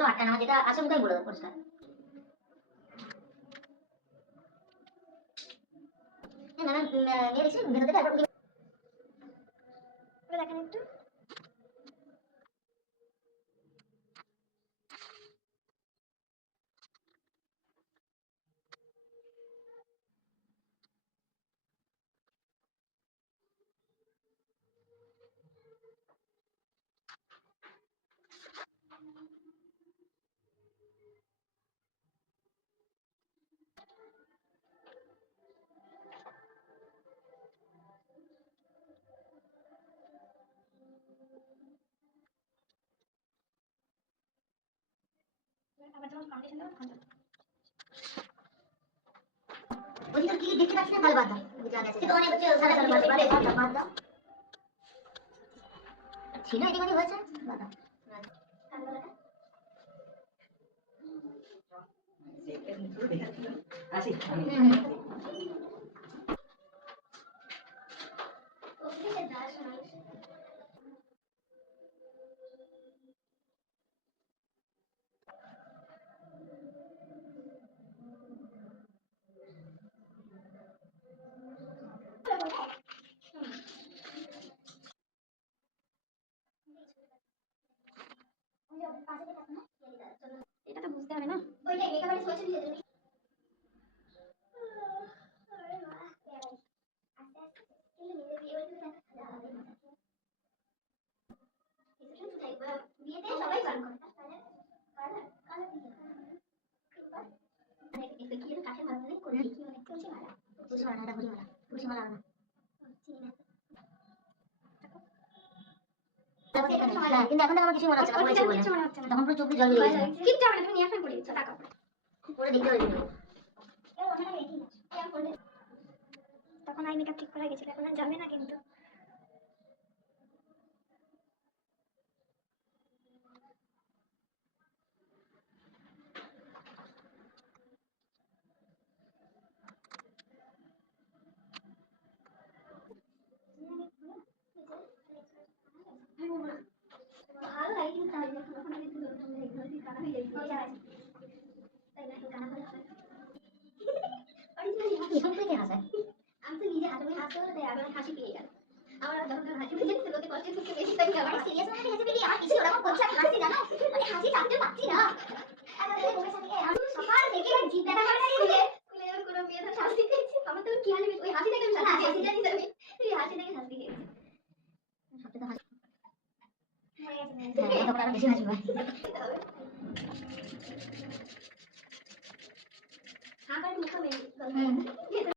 তো 8টা না, যেটা আছে ওটাই বলে দাও পরিষ্কার। না না, মেয়ে দেখছি ভেতর থেকে একবার দেখেন একটু। আবার যখন ফাউন্ডেশন দাও তখন ওই তো কি দেখতে পাচ্ছি না, তাহলে বাদ দাও। বুঝা গেছে কিন্তু অনেক হচ্ছে সারা সারা বাদ দাও। ছিল এদিক ওদিক হয়েছে, বাদ দাও। আসি এটা তো বুঝতে হবে না, ওইটাই মেকআপ আর্টিস্ট বলছেন যে তুমি আরে বাহ আস্তে আস্তে কিন্তু নিজে বিয়ে হয়েছে না কিছু শুনতে চাই বিয়েতে সবাই গান করে কালার কালার দিয়ে মানে এটা কি কাঠের মাধ্যমে করে কি মানে তুলসী মালা এটা তুলসী মালা না চিনি না। কিন্তু এখন আমার কিছু মনে হচ্ছে না, তখন পুরো চোখ দিয়ে জল বেরিয়ে গেছে। কিচ্ছু হবে না, তুমি নিয়ে আসবেন পরে দিচ্ছ টাকা পরে দেখতে হয়েছিল তখন আই মেকআপ ঠিক করা গেছিল, এখন আর যাবে না কিন্তু। ভালো লাগে কিন্তু তাই না, তখন আমি একটু জোরে জোরে এগুলো দিয়ে কানা হয়ে যাই তাই না, কানা হলে হয় অরিজিনালি হাসি সব থেকে হাসে। আমি তো নিজে হাসি হাসতে হলে তাই আবার হাসি পেয়ে গেল আমার, যখন হাসি পেয়ে যাচ্ছে লোকে কষ্টের থেকে বেশি তাই আমার সিরিয়াস মানে হাসি পেয়ে আর কিছু ওরকম করছে আমি হাসি জানো মানে হাসি থাকতে পারছি না। সকাল থেকে জিভ ব্যথা করে স্কুলে স্কুলে যখন কোনো মেয়ে ধর শাস্তি পেয়েছে আমার তো কি হাসি, ওই হাসি থেকে আমি শাস্তি পেয়েছি জানি আমি, তুই হাসি থেকে শাস্তি পেয়েছি সত্যি তো হাসি মরে গেছে হ্যাঁ তখন আরো বেশি হাসি পায়। হ্যাঁ করে মুখ মেয়ে